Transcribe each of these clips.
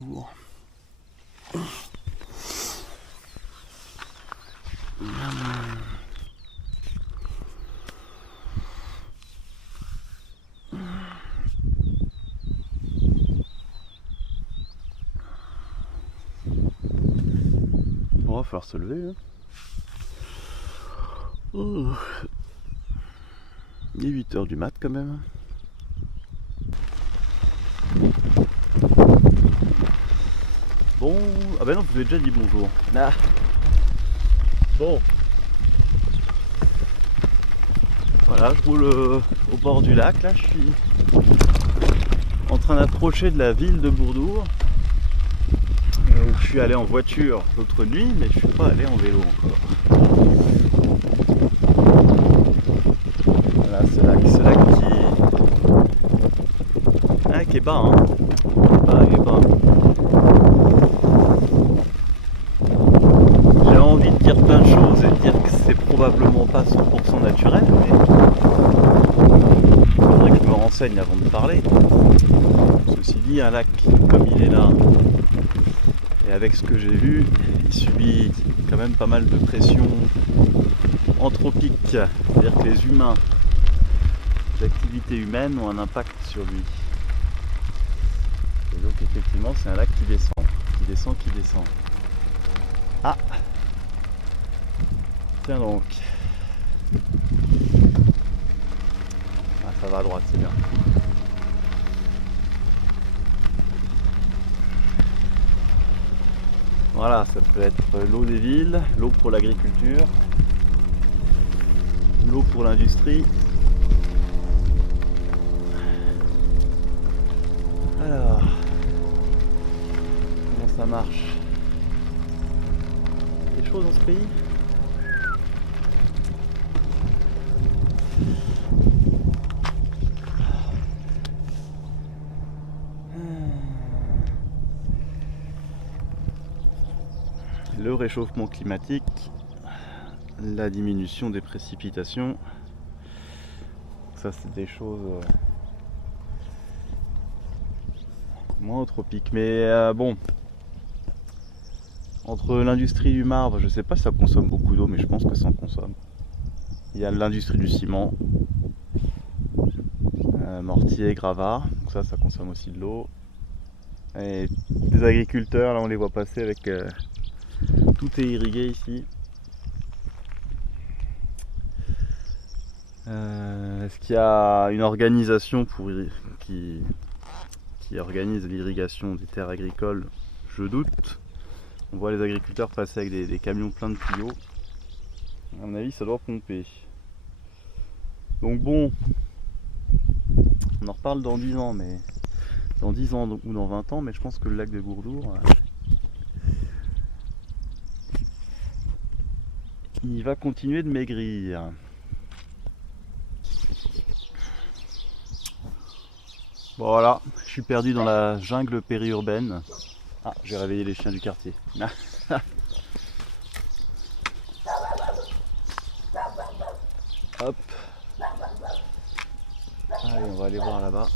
Bon, va falloir se lever. Oh. Il est 8h du mat quand même. Bon, ah ben non, je vous ai déjà dit bonjour. Ah. Bon. Voilà, je roule au bord du lac. Là, je suis en train d'approcher de la ville de Bourdour. Où je suis allé en voiture l'autre nuit, mais je suis pas allé en vélo encore. Voilà, ce lac qui est bas, hein. Il est bas. J'ai envie de dire plein de choses et de dire que c'est probablement pas 100% naturel, mais il faudrait que je me renseigne avant de parler. Ceci dit, un lac comme il est là, et avec ce que j'ai vu, il subit quand même pas mal de pression anthropique, c'est-à-dire que les humains, les activités humaines ont un impact sur lui. Et donc effectivement c'est un lac qui descend. Ah, tiens donc. Ah, ça va à droite, c'est bien. Voilà, ça peut être l'eau des villes, l'eau pour l'agriculture, l'eau pour l'industrie. Alors, comment ça marche? Des choses dans ce pays? Le réchauffement climatique, la diminution des précipitations, ça c'est des choses moins tropiques. Mais bon, entre l'industrie du marbre, je sais pas si ça consomme beaucoup d'eau, mais je pense que ça en consomme. Il y a l'industrie du ciment, mortier, gravat, donc ça consomme aussi de l'eau. Et les agriculteurs, là on les voit passer avec... tout est irrigué ici. Est-ce qu'il y a une organisation qui organise l'irrigation des terres agricoles? Je doute. On voit les agriculteurs passer avec des camions pleins de tuyaux. À mon avis, ça doit pomper. Donc bon, on en reparle dans 10 ans, mais dans 10 ans ou dans 20 ans, mais je pense que le lac de Bourdour, il va continuer de maigrir. Bon voilà, je suis perdu dans la jungle périurbaine. Ah, j'ai réveillé les chiens du quartier. Hop. Allez, on va aller voir là-bas.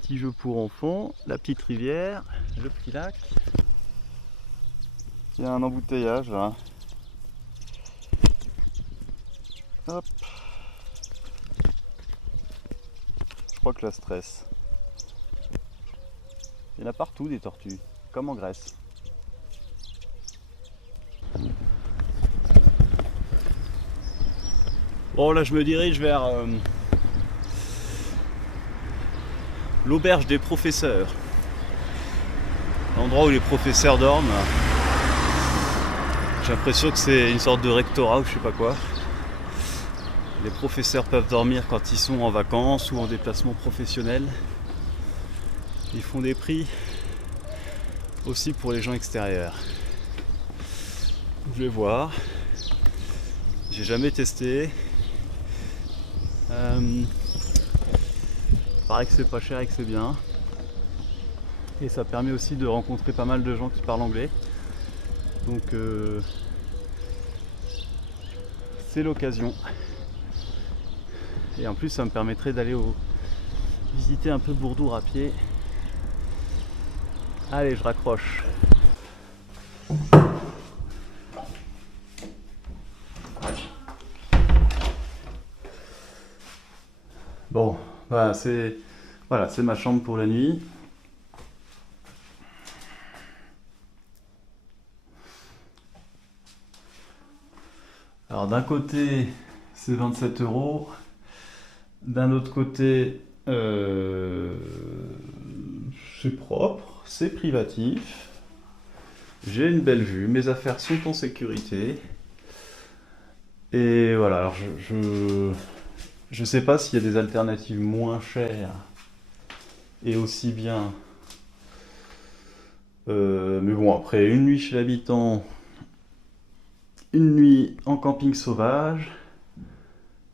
Petit jeu pour enfants, la petite rivière, le petit lac. Il y a un embouteillage là. Hop. Je crois que la stress. Il y en a partout des tortues, comme en Grèce. Bon là je me dirige vers l'auberge des professeurs. L'endroit où les professeurs dorment. J'ai l'impression que c'est une sorte de rectorat ou je sais pas quoi. Les professeurs peuvent dormir quand ils sont en vacances ou en déplacement professionnel. Ils font des prix aussi pour les gens extérieurs. Je vais voir. J'ai jamais testé. Paraît que c'est pas cher et que c'est bien. Et ça permet aussi de rencontrer pas mal de gens qui parlent anglais. Donc c'est l'occasion. Et en plus ça me permettrait d'aller visiter un peu Bourdour à pied. Allez, je raccroche. Bon, voilà, c'est ma chambre pour la nuit. Alors d'un côté c'est 27 €, d'un autre côté c'est propre, c'est privatif, j'ai une belle vue, mes affaires sont en sécurité. Et voilà, alors je sais pas s'il y a des alternatives moins chères et aussi bien. Mais bon, après une nuit chez l'habitant, une nuit en camping sauvage,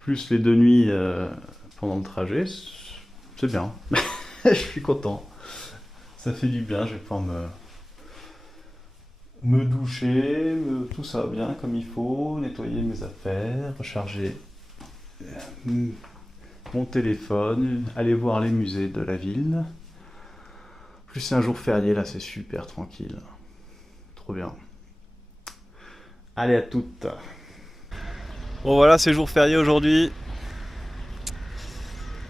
plus les 2 nuits pendant le trajet, c'est bien. Je suis content. Ça fait du bien, je vais pouvoir me doucher, tout ça bien comme il faut, nettoyer mes affaires, recharger mon téléphone, aller voir les musées de la ville. Plus c'est un jour férié, là c'est super tranquille. Trop bien. Allez, à toutes. Bon voilà, c'est jour férié aujourd'hui.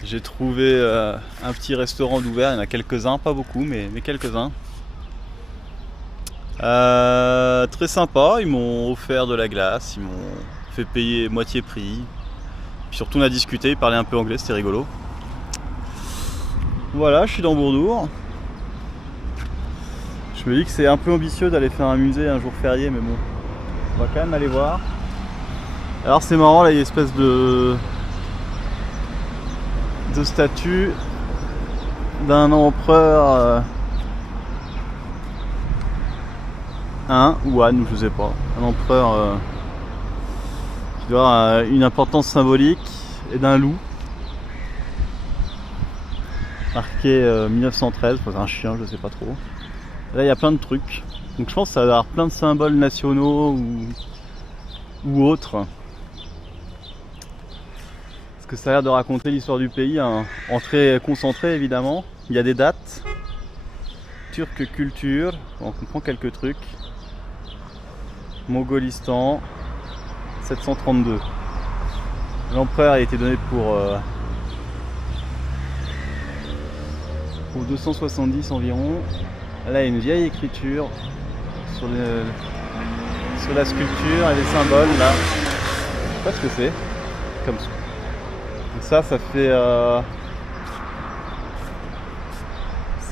J'ai trouvé un petit restaurant d'ouvert, il y en a quelques-uns, pas beaucoup, mais quelques-uns. Très sympa, ils m'ont offert de la glace, ils m'ont fait payer moitié prix. Puis surtout on a discuté, ils parlaient un peu anglais, c'était rigolo. Voilà, je suis dans Bourdour. Je me dis que c'est un peu ambitieux d'aller faire un musée un jour férié, mais bon, on va quand même aller voir. Alors c'est marrant, là il y a une espèce de statue d'un empereur ou Han, je sais pas, un empereur qui doit avoir une importance symbolique, et d'un loup marqué 1913, c'est un chien, je sais pas trop. Là il y a plein de trucs, donc je pense que ça va avoir plein de symboles nationaux ou autres, parce que ça a l'air de raconter l'histoire du pays en très concentré évidemment. Il y a des dates, turque culture, on comprend quelques trucs. Mongolistan 732. L'empereur a été donné pour 270 environ. Là il y a une vieille écriture sur la sculpture et les symboles là. Je sais pas ce que c'est. Comme ça. Donc ça fait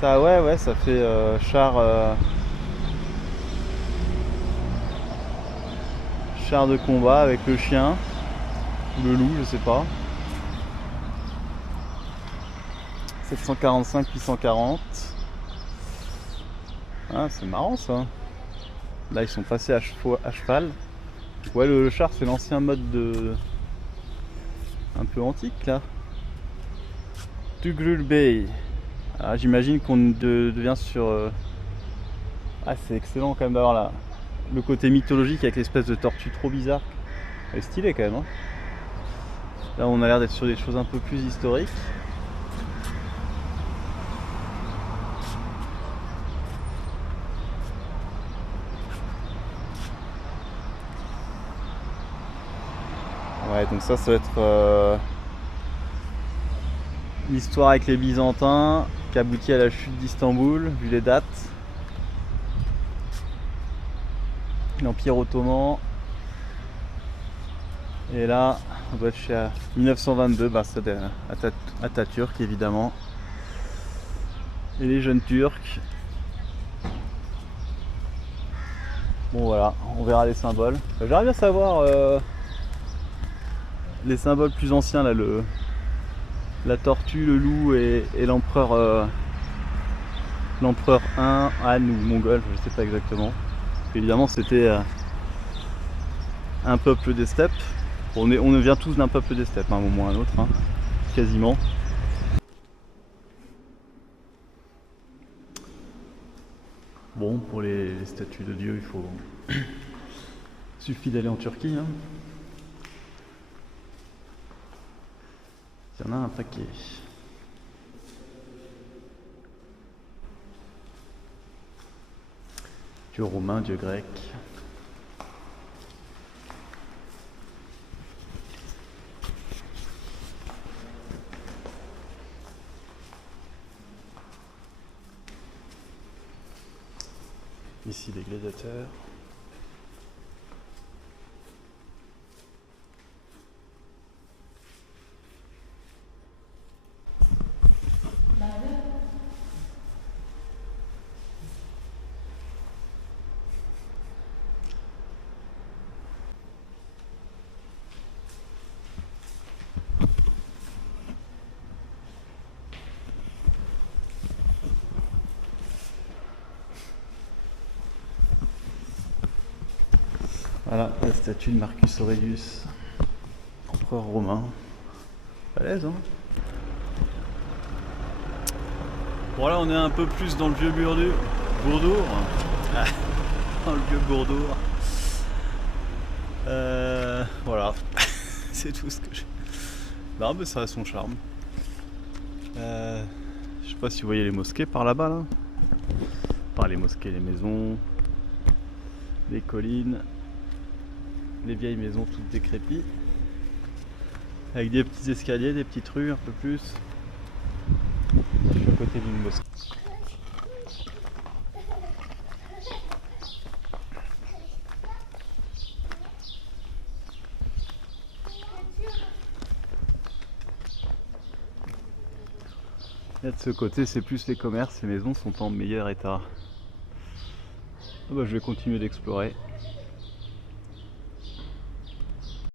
ça ouais ça fait char de combat avec le chien ou le loup, je sais pas. 745-840. Ah, c'est marrant ça. Là ils sont passés à cheval. Ouais, le char c'est l'ancien mode de un peu antique là. Tugrul Bey. Ah, j'imagine qu'on devient sur ah, c'est excellent quand même d'avoir là le côté mythologique avec l'espèce de tortue trop bizarre. Elle est stylée quand même hein. Là on a l'air d'être sur des choses un peu plus historiques. Ouais, donc ça va être l'histoire avec les Byzantins qui aboutit à la chute d'Istanbul, vu les dates. L'Empire ottoman. Et là, on doit être chez 1922, bah c'est Atatürk évidemment. Et les jeunes Turcs. Bon voilà, on verra les symboles. J'aimerais bien savoir les symboles plus anciens là, la tortue, le loup et l'empereur l'empereur Han ou mongol, je sais pas exactement. Évidemment c'était un peuple des steppes. On vient tous d'un peuple des steppes à un moment ou à un autre, hein, quasiment. Bon, pour les statues de Dieu, il suffit d'aller en Turquie. Hein. Il y en a un paquet. Dieu romain, Dieu grec. Ici les gladiateurs. Voilà la statue de Marcus Aurelius, empereur romain. Balèze, hein. Bon là on est un peu plus dans le vieux Bourdour. Dans le vieux Bourdour. Voilà, c'est tout ce que j'ai. Non mais ça a son charme. Je sais pas si vous voyez les mosquées par là-bas là. Enfin les mosquées, les maisons, les collines. Les vieilles maisons toutes décrépies, avec des petits escaliers, des petites rues un peu plus. Je suis à côté d'une mosquée. Là de ce côté c'est plus les commerces, les maisons sont en meilleur état. Ah bah, je vais continuer d'explorer.